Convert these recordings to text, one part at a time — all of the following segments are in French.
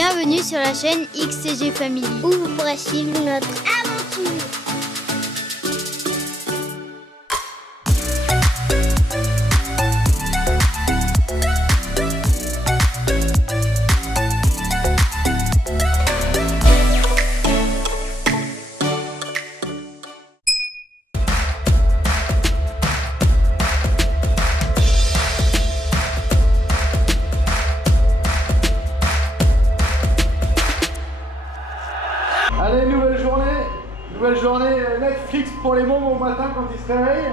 Bienvenue sur la chaîne XCG Family, où vous pourrez suivre notre aventure. Allez, nouvelle journée Netflix pour les mômes au matin quand ils se réveillent.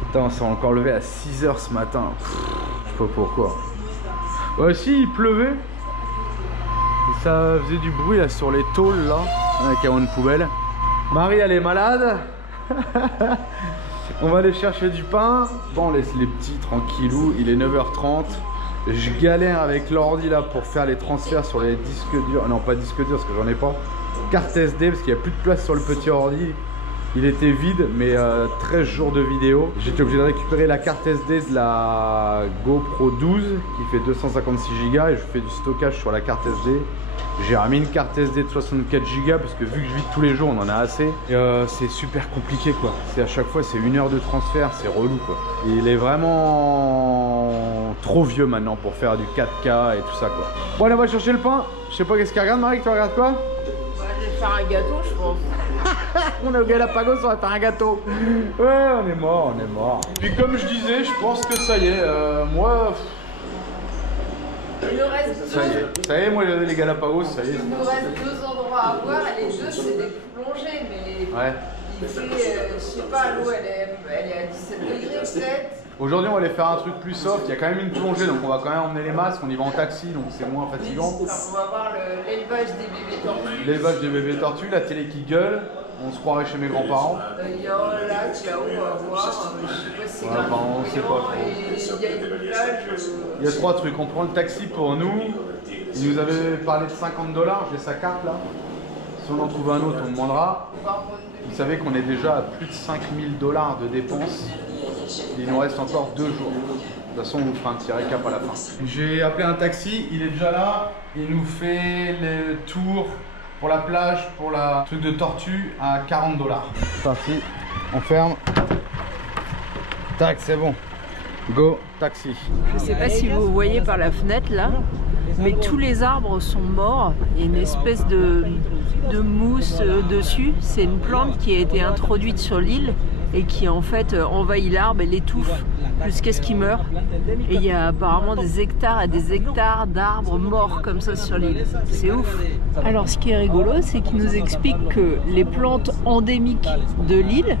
Putain, on s'est encore levé à 6 h ce matin. Je sais pas pourquoi. Ouais, si, il pleuvait. Et ça faisait du bruit là sur les tôles là, avec un de poubelle. Marie, elle est malade. On va aller chercher du pain. Bon, on laisse les petits tranquillou. Il est 9 h 30. Je galère avec l'ordi là pour faire les transferts sur les disques durs. Non, pas disques durs parce que j'en ai pas. Carte SD parce qu'il n'y a plus de place sur le petit ordi. Il était vide, mais 13 jours de vidéo. J'étais obligé de récupérer la carte SD de la GoPro 12 qui fait 256 Go et je fais du stockage sur la carte SD. J'ai remis une carte SD de 64 Go parce que vu que je vide tous les jours, on en a assez. C'est super compliqué quoi. C'est à chaque fois c'est 1 heure de transfert, c'est relou quoi. Il est vraiment trop vieux maintenant pour faire du 4K et tout ça quoi. Bon, allez, on va chercher le pain. Je sais pas qu'est-ce qu'elle regarde, Marie, tu regardes quoi? Je vais faire un gâteau, je pense. On est au Galapagos, on va faire un gâteau. Ouais, on est mort, on est mort. Puis comme je disais, je pense que ça y est, moi... Il nous reste Ça y est, moi les Galapagos, ça y est. Il nous reste 2 endroits à voir, les deux c'est des plongées, mais Ouais. il fait, je sais pas, l'eau elle est à 17 degrés peut-être. Aujourd'hui, on va aller faire un truc plus soft. Il y a quand même une plongée, donc on va quand même emmener les masques. On y va en taxi, donc c'est moins fatigant. On va voir l'élevage des bébés tortues. L'élevage des bébés tortues, la télé qui gueule. On se croirait chez mes grands-parents. Il y a un lac là-haut à voir, je sais pas si c'est Ouais, on sait pas trop. et il y a une plage. Il y a 3 trucs. On prend le taxi pour nous. Il nous avait parlé de 50 $. J'ai sa carte là. Si on en trouve un autre, on demandera. Vous savez qu'on est déjà à plus de 5000 $ de dépenses. Il nous reste encore 2 jours. De toute façon, on vous fera un petit récap à la fin. J'ai appelé un taxi, il est déjà là. Il nous fait le tour pour la plage, pour la truc de tortue à 40 $. C'est parti, on ferme. Tac, c'est bon. Go, taxi. Je sais pas si vous voyez par la fenêtre là, mais tous les arbres sont morts. Il y a une espèce de mousse dessus. C'est une plante qui a été introduite sur l'île et qui en fait envahit l'arbre et l'étouffe jusqu'à ce qu'il meure. Et il y a apparemment des hectares et des hectares d'arbres morts comme ça sur l'île. C'est ouf. Alors ce qui est rigolo, c'est qu'il nous explique que les plantes endémiques de l'île,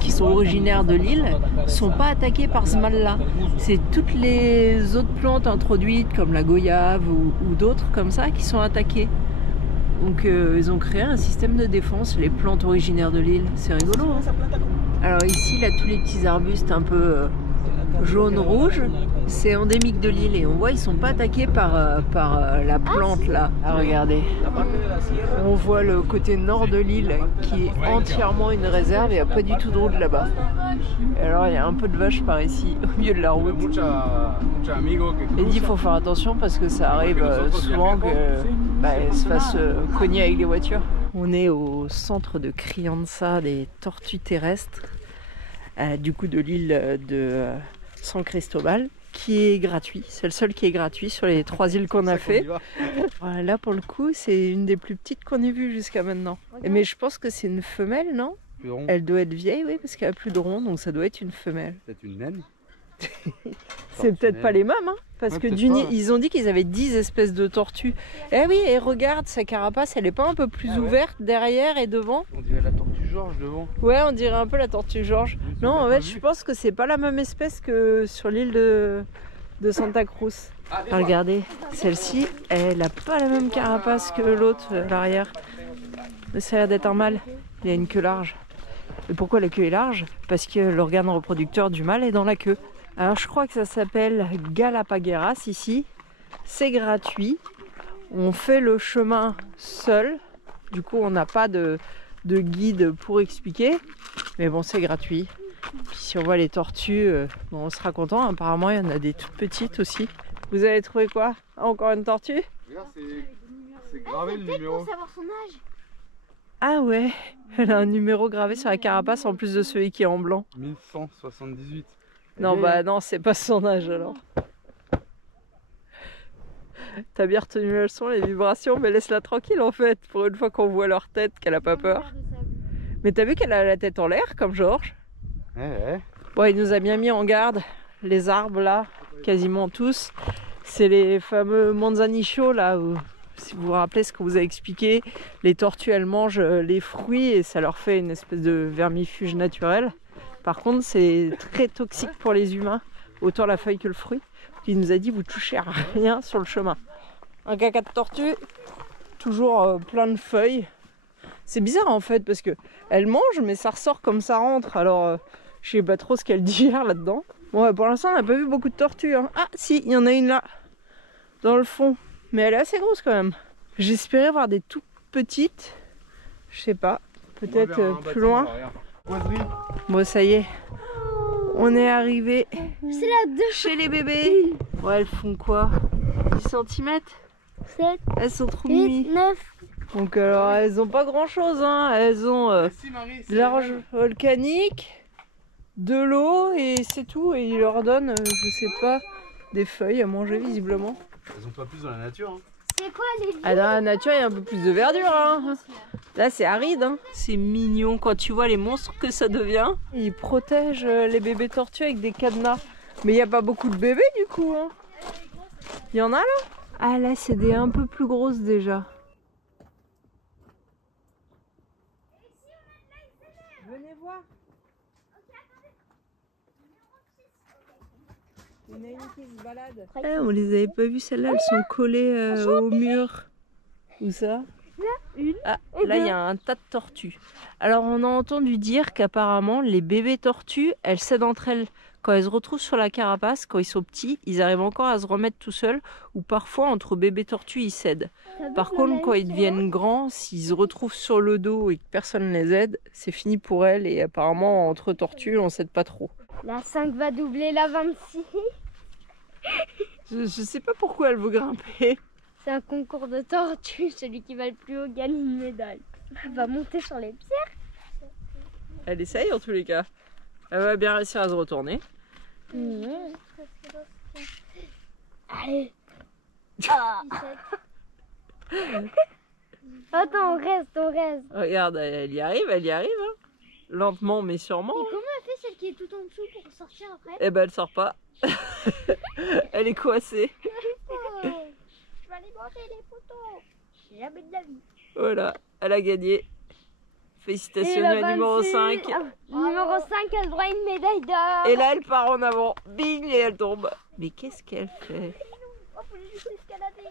qui sont originaires de l'île, sont pas attaquées par ce mal-là. C'est toutes les autres plantes introduites comme la goyave ou d'autres comme ça qui sont attaquées. Donc ils ont créé un système de défense, les plantes originaires de l'île. C'est rigolo, hein. Alors ici, là, tous les petits arbustes un peu jaune-rouge, c'est endémique de l'île et on voit ils sont pas attaqués par la plante là. Ah, regardez, on voit le côté nord de l'île qui est entièrement une réserve, il n'y a pas du tout de route là-bas. Et alors il y a un peu de vaches par ici au milieu de la route. Et dit il faut faire attention parce que ça arrive souvent que elles se fassent cogner avec les voitures. On est au centre de criança des tortues terrestres, du coup de l'île de San Cristobal, qui est gratuit. C'est le seul qui est gratuit sur les 3 îles qu'on a fait. Voilà, là pour le coup, c'est une des plus petites qu'on ait vues jusqu'à maintenant. Mais je pense que c'est une femelle, non? Elle doit être vieille, oui, parce qu'elle a plus de rond, donc ça doit être une femelle. Peut-être une naine. C'est peut-être pas les mêmes, hein, parce que ils ont dit qu'ils avaient 10 espèces de tortues. Eh oui, et regarde, sa carapace, elle est pas un peu plus ouverte derrière et devant? On dirait la tortue Georges devant. Ouais, on dirait un peu la tortue Georges. Non, en fait, je pense que c'est pas la même espèce que sur l'île de Santa Cruz. Regardez, celle-ci, elle a pas la même carapace que l'autre à l'arrière. Mais ça a l'air d'être un mâle. Il a une queue large. Et pourquoi la queue est large? Parce que l'organe reproducteur du mâle est dans la queue. Alors je crois que ça s'appelle Galapagueras ici. C'est gratuit. On fait le chemin seul. Du coup, on n'a pas de guide pour expliquer. Mais bon, c'est gratuit. Puis si on voit les tortues, on sera content. Apparemment, il y en a des toutes petites aussi. Vous avez trouvé quoi? Encore une tortue? Regarde, c'est gravé le numéro. Pour savoir son âge. Ah ouais, elle a un numéro gravé sur la carapace en plus de celui qui est en blanc. 1178. Non, bah non, c'est pas son âge alors. T'as bien retenu la leçon, les vibrations, mais laisse-la tranquille en fait, pour une fois qu'on voit leur tête, qu'elle a pas peur. Mais t'as vu qu'elle a la tête en l'air, comme Georges? Ouais. Bon, il nous a bien mis en garde, les arbres là, quasiment tous. C'est les fameux manzanichos là, où, si vous vous rappelez ce que vous a expliqué, les tortues elles mangent les fruits et ça leur fait une espèce de vermifuge naturel. Par contre, c'est très toxique pour les humains, autant la feuille que le fruit. Il nous a dit, vous touchez à rien sur le chemin. Un caca de tortue, toujours plein de feuilles. C'est bizarre en fait, parce que elle mange, mais ça ressort comme ça rentre. Alors, je sais pas trop ce qu'elle digère là-dedans. Bon, ouais, pour l'instant, on n'a pas vu beaucoup de tortues. Hein. Ah, si, il y en a une là, dans le fond. Mais elle est assez grosse quand même. J'espérais voir des toutes petites. Je sais pas, peut-être plus loin. Bon, ça y est. On est arrivé chez les bébés. Ouais, elles font quoi? 10 cm? 7, Elles sont trop 8, mimi. 9. Donc alors, elles ont pas grand chose, hein. Elles ont de l'argent volcanique, de l'eau et c'est tout. Et ils leur donnent, je sais pas, des feuilles à manger visiblement. Elles ont pas plus dans la nature. Hein. C'est quoi les Ah, dans la nature, il y a un peu plus de verdure. Hein. Là, c'est aride. Hein. C'est mignon quand tu vois les monstres que ça devient. Ils protègent les bébés tortues avec des cadenas. Mais il n'y a pas beaucoup de bébés du coup. Hein. Il y en a là? Ah là, c'est des un peu plus grosses déjà. Venez voir. Il y en a une qui se balade. Eh, on les avait pas vues celles-là, elles sont collées au mur. Où ça? Ah, là il y a un tas de tortues. Alors on a entendu dire qu'apparemment les bébés tortues, elles cèdent entre elles. Quand elles se retrouvent sur la carapace, quand ils sont petits, ils arrivent encore à se remettre tout seuls. Ou parfois entre bébés tortues, ils cèdent. Par contre, quand ils deviennent grands, s'ils se retrouvent sur le dos et que personne ne les aide, c'est fini pour elles. Et apparemment, entre tortues, on cède pas trop. La 5 va doubler la 26. Je sais pas pourquoi elle veut grimper. C'est un concours de tortues. Celui qui va le plus haut gagne une médaille. Elle va monter sur les pierres. Elle essaye en tous les cas. Elle va bien réussir à se retourner. Allez. Ah. Attends, on reste. Regarde, elle y arrive. Hein. Lentement mais sûrement. Et comment elle fait celle qui est tout en dessous pour sortir après? Eh ben elle sort pas. Elle est coincée. Je vais aller manger les poteaux. Jamais de la vie. Voilà, elle a gagné. Félicitations Et à numéro 5. Numéro 5, elle a droit à une médaille d'or. Et là, elle part en avant. Bing, et elle tombe. Mais qu'est-ce qu'elle fait? Oh, faut juste escalader.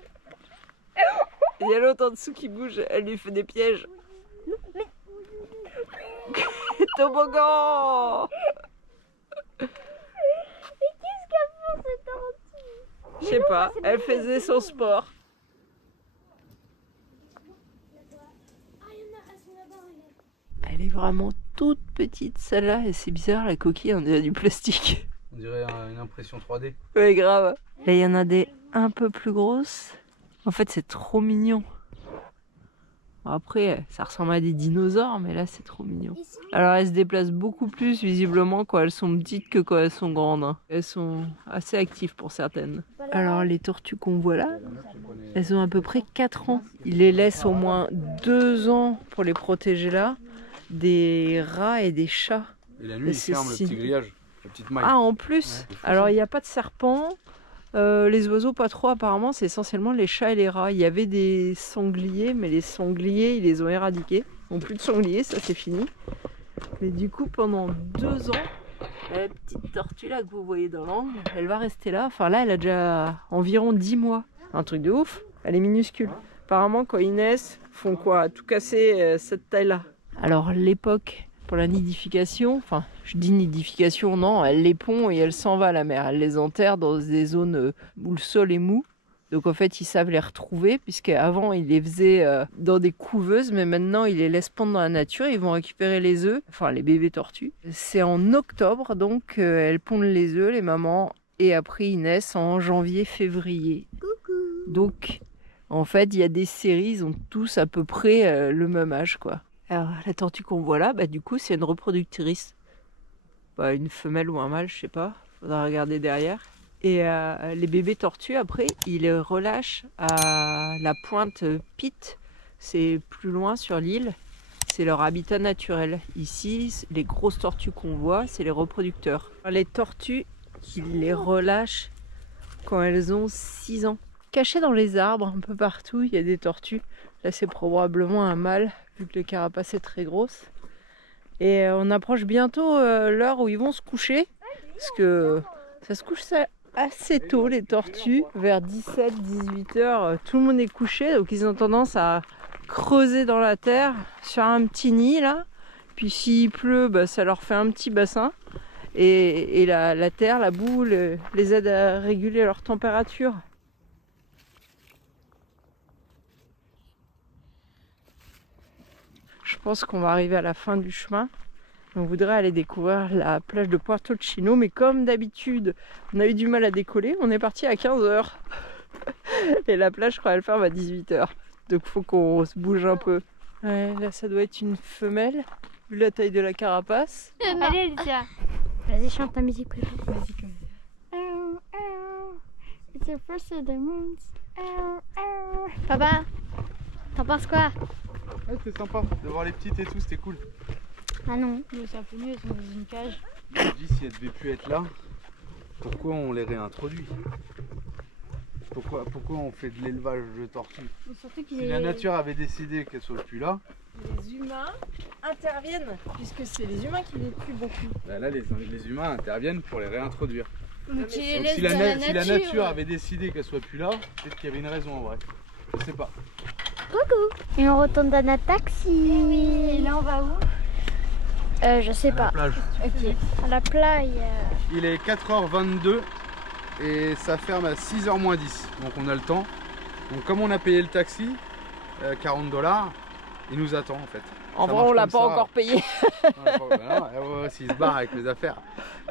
Il y a l'autre en dessous qui bouge. Elle lui fait des pièges. Toboggan! Mais qu'est-ce qu'elle fait cette tortue? Je sais pas, elle faisait son sport. Elle est vraiment toute petite celle-là et c'est bizarre, la coquille on dirait du plastique. On dirait une impression 3D. Ouais, grave. Là il y en a des un peu plus grosses. En fait c'est trop mignon. Après ça ressemble à des dinosaures mais là c'est trop mignon. Alors elles se déplacent beaucoup plus visiblement quand elles sont petites que quand elles sont grandes. Hein. Elles sont assez actives pour certaines. Alors les tortues qu'on voit là, elles ont à peu près 4 ans. Ils les laissent au moins 2 ans pour les protéger là. Des rats et des chats. Et la nuit, ils ferment le petit grillage, la petite maille. Ah, en plus. Ouais, alors, il n'y a pas de serpents. Les oiseaux, pas trop apparemment. C'est essentiellement les chats et les rats. Il y avait des sangliers, mais les sangliers, ils les ont éradiqués. Ils n'ont plus de sangliers, ça c'est fini. Mais du coup, pendant 2 ans, la petite tortue là que vous voyez dans l'angle, elle va rester là. Enfin là, elle a déjà environ 10 mois. Un truc de ouf. Elle est minuscule. Apparemment, quand ils naissent, ils font quoi? Tout casser cette taille-là. Alors l'époque pour la nidification, enfin je dis nidification, non, elle les pond et elle s'en va à la mer. Elle les enterre dans des zones où le sol est mou. Donc en fait ils savent les retrouver puisqu'avant ils les faisaient dans des couveuses mais maintenant ils les laissent pondre dans la nature. Ils vont récupérer les œufs, enfin les bébés tortues. C'est en octobre donc elles pondent les œufs, les mamans. et après ils naissent en janvier-février. Donc en fait il y a des séries, ils ont tous à peu près le même âge quoi. Alors la tortue qu'on voit là, bah, du coup c'est une reproductrice. Bah, une femelle ou un mâle, je sais pas, faudra regarder derrière. Et les bébés tortues après ils les relâchent à la pointe Pitt, c'est plus loin sur l'île. C'est leur habitat naturel. Ici, les grosses tortues qu'on voit, c'est les reproducteurs. Les tortues, ils les relâchent quand elles ont 6 ans. Cachées dans les arbres, un peu partout, il y a des tortues. Là, c'est probablement un mâle, vu que le carapace est très grosse. Et on approche bientôt l'heure où ils vont se coucher. Parce que ça se couche assez tôt, les tortues. Vers 17-18 heures, tout le monde est couché. Donc, ils ont tendance à creuser dans la terre sur un petit nid là, puis s'il pleut bah, ça leur fait un petit bassin et la terre, la boue les aide à réguler leur température. Je pense qu'on va arriver à la fin du chemin. On voudrait aller découvrir la plage de Puerto Chino, mais comme d'habitude on a eu du mal à décoller, on est parti à 15h et la plage je crois elle ferme à 18h. Donc faut qu'on se bouge un peu. Ouais, là ça doit être une femelle, vu la taille de la carapace. Allez Alicia, vas-y chante ta musique préférée. Vas-y comme It's the first of the month. Papa, t'en penses quoi? Ouais, c'était sympa de voir les petites et tout, c'était cool. Ah non, c'est un peu mieux, elles sont dans une cage. Je me dis si elles devaient plus être là, pourquoi on les réintroduit? Pourquoi on fait de l'élevage de tortues? Si la nature avait décidé qu'elles soient plus là, les humains interviennent, puisque c'est les humains qui les tuent beaucoup. bah là les humains interviennent pour les réintroduire. Donc si la nature avait décidé qu'elles soient plus là, peut-être qu'il y avait une raison en vrai. Je sais pas. Coucou. Et on retourne dans notre taxi. Oui, et là on va où? Je sais pas. À la plage. Ok. À la plage. Il est 4h22 et ça ferme à 6h moins 10. Donc on a le temps. Donc comme on a payé le taxi, 40 $, il nous attend en fait. En vrai on l'a pas encore payé. S'il se barre avec les affaires.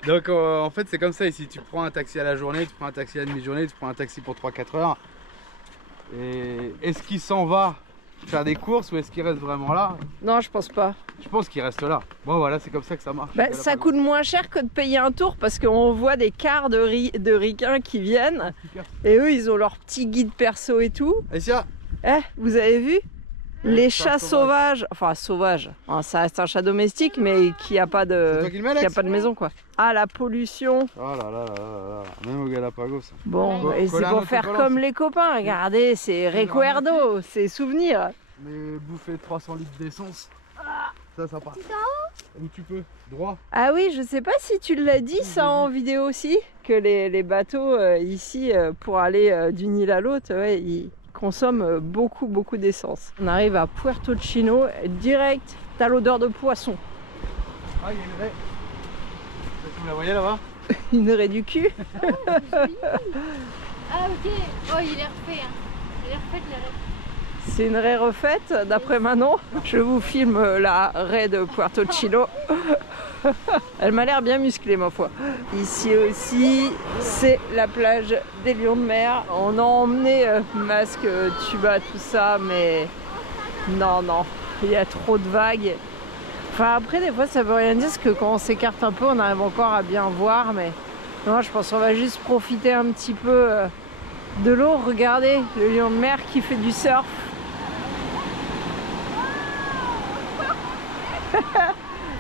Donc en fait c'est comme ça ici. Tu prends un taxi à la journée, tu prends un taxi à la demi-journée, tu prends un taxi pour 3-4 heures. Et est-ce qu'il s'en va faire des courses ou est-ce qu'il reste vraiment là? Non, je pense pas. Je pense qu'il reste là. Bon voilà, c'est comme ça que ça marche. Bah, ça coûte moins cher que de payer un tour parce qu'on voit des quarts de ricains qui viennent et eux ils ont leur petit guide perso et tout. Alicia, vous avez vu? Les chats sauvages, enfin sauvages, hein, ça reste un chat domestique mais qui a pas de maison quoi. Ah la pollution. Oh là là là là là, même au Galapagos. Bon, et c'est pour faire comme les copains, regardez, c'est recuerdo, c'est souvenir. Mais bouffer 300 litres d'essence, ça part. Où tu peux, droit. Ah oui, je sais pas si tu l'as dit ça en vidéo aussi, que les bateaux ici pour aller d'une île à l'autre, ouais, ils consomme beaucoup d'essence. On arrive à Puerto Chino, direct, t'as l'odeur de poisson. Ah, il y a une raie. Vous la voyez là-bas? Une raie du cul. Ah ok, oh il est refait, hein. Il est refait de la raie. C'est une raie refaite, d'après Manon. Je vous filme la raie de Puerto Chino. Elle m'a l'air bien musclée ma foi. Ici aussi, c'est la plage des lions de mer. On a emmené masque, tuba, tout ça, mais non, il y a trop de vagues. Enfin après, des fois, ça veut rien dire, parce que quand on s'écarte un peu, on arrive encore à bien voir, mais non, je pense qu'on va juste profiter un petit peu de l'eau. Regardez, le lion de mer qui fait du surf.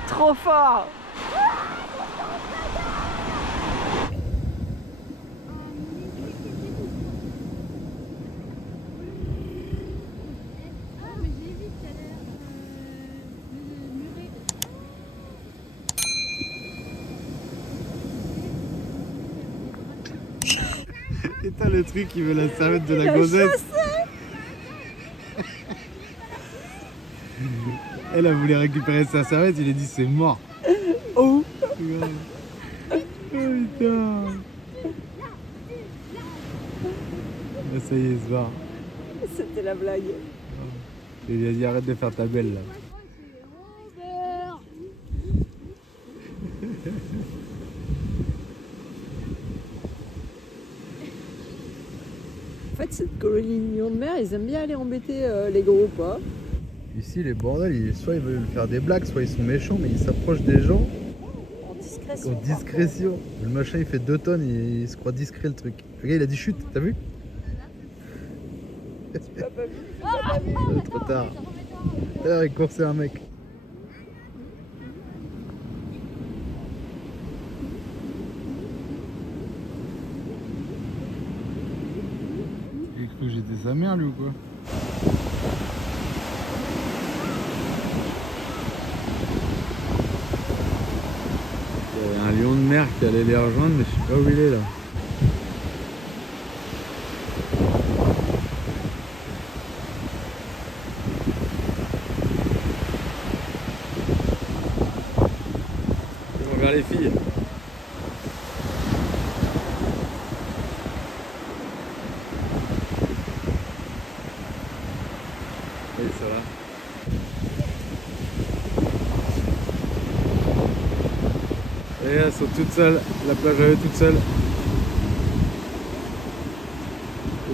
Trop fort. Et t'as le truc qui veut la serviette de la Gosette. Elle a voulu récupérer sa serviette, il a dit c'est mort. Oh, oh putain. Bah, ça y est, il se barre. C'était la blague. Il a dit arrête de faire ta belle là. fait, cette colonie de lions de mer, ils aiment bien aller embêter les gros, quoi. Ici, les bordels, soit ils veulent faire des blagues, soit ils sont méchants, mais ils s'approchent des gens En discrétion. en discrétion. Le machin, il fait 2 tonnes, il se croit discret le truc. Le gars, il a dit chute, t'as vu? Tu l'as pas vu? Trop tard. D'ailleurs, il coursait un mec. Il a cru que j'étais sa mère, lui, ou quoi? Il y avait un lion de mer qui allait les rejoindre, mais je sais pas où il est là. On va vers les filles. Oui, ça va. Et elles sont toutes seules, la plage elle est toute seule. Et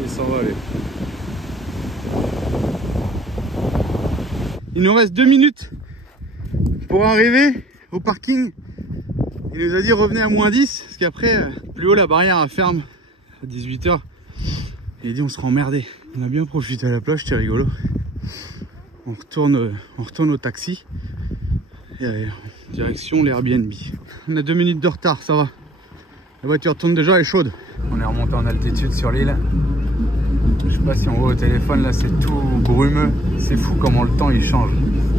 il s'en va aller. Il nous reste 2 minutes pour arriver au parking. Il nous a dit revenez à -10 parce qu'après plus haut la barrière elle ferme à 18 h. Il a dit on sera emmerdé. On a bien profité à la plage, c'était rigolo. On retourne au taxi. Et allez, direction l'Airbnb. On a 2 minutes de retard, ça va. La voiture tourne déjà, elle est chaude. On est remonté en altitude sur l'île. Je sais pas si on voit au téléphone, là c'est tout brumeux. C'est fou comment le temps il change.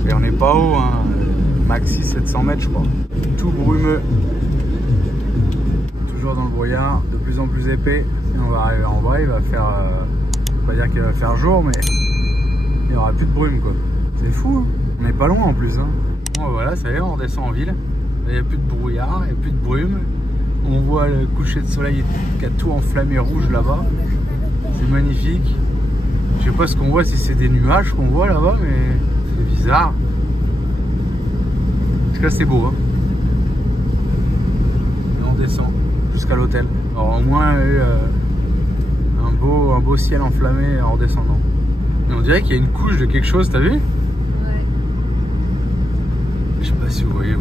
Et on n'est pas haut, hein. Maxi 700 mètres je crois. Tout brumeux. Toujours dans le brouillard, de plus en plus épais. Et on va arriver en bas, il va faire... pas dire qu'il va faire jour, mais il n'y aura plus de brume quoi. C'est fou, hein. On n'est pas loin en plus. Hein. Bon voilà, ça y est, on redescend en ville. Il n'y a plus de brouillard, il n'y a plus de brume. On voit le coucher de soleil qui a tout enflammé rouge là-bas. C'est magnifique. Je sais pas ce qu'on voit, si c'est des nuages qu'on voit là-bas, mais c'est bizarre. En tout cas, c'est beau. Hein. Et on descend jusqu'à l'hôtel. Alors au moins un beau ciel enflammé en descendant. Et on dirait qu'il y a une couche de quelque chose, t'as vu? Je sais pas si vous voyez, là,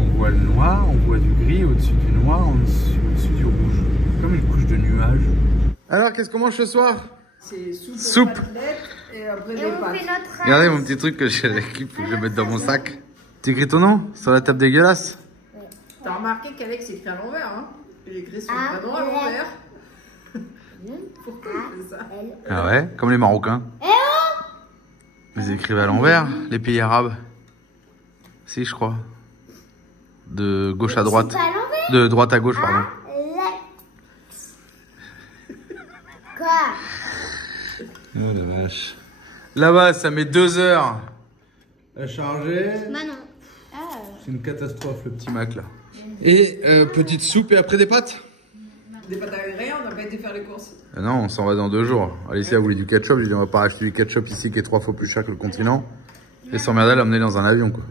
on voit le noir, on voit du gris au-dessus du noir, au-dessus du rouge. Comme une couche de nuages. Alors, qu'est-ce qu'on mange ce soir? C'est soupe. Et après des pâtes. Regardez mon petit truc que j'ai l'équipe, faut que je le mette dans mon sac. Tu écris ton nom sur la table dégueulasse? T'as remarqué qu'Alex écrit à l'envers, hein? J'ai écrit son prénom à l'envers. Pourquoi il fait ça? Ah ouais, comme les Marocains. Ils écrivent à l'envers, les pays arabes. Si, je crois. De gauche à droite. De droite à gauche, pardon. Quoi? Oh la vache. Là-bas, ça met 2 heures à charger. Manon. C'est une catastrophe, le petit Mac là. Et petite soupe et après des pâtes? Des pâtes avec rien, on n'a pas été faire les courses. Non, on s'en va dans 2 jours. Alicia voulait du ketchup, j'ai dit on va pas acheter du ketchup ici qui est 3 fois plus cher que le continent. Et s'emmerder à l'emmener dans un avion quoi.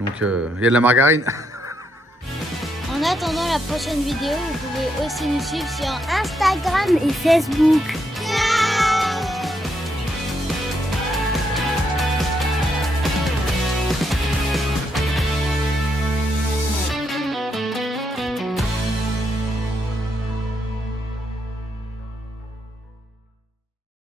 Donc il y a de la margarine. En attendant la prochaine vidéo, vous pouvez aussi nous suivre sur Instagram et Facebook.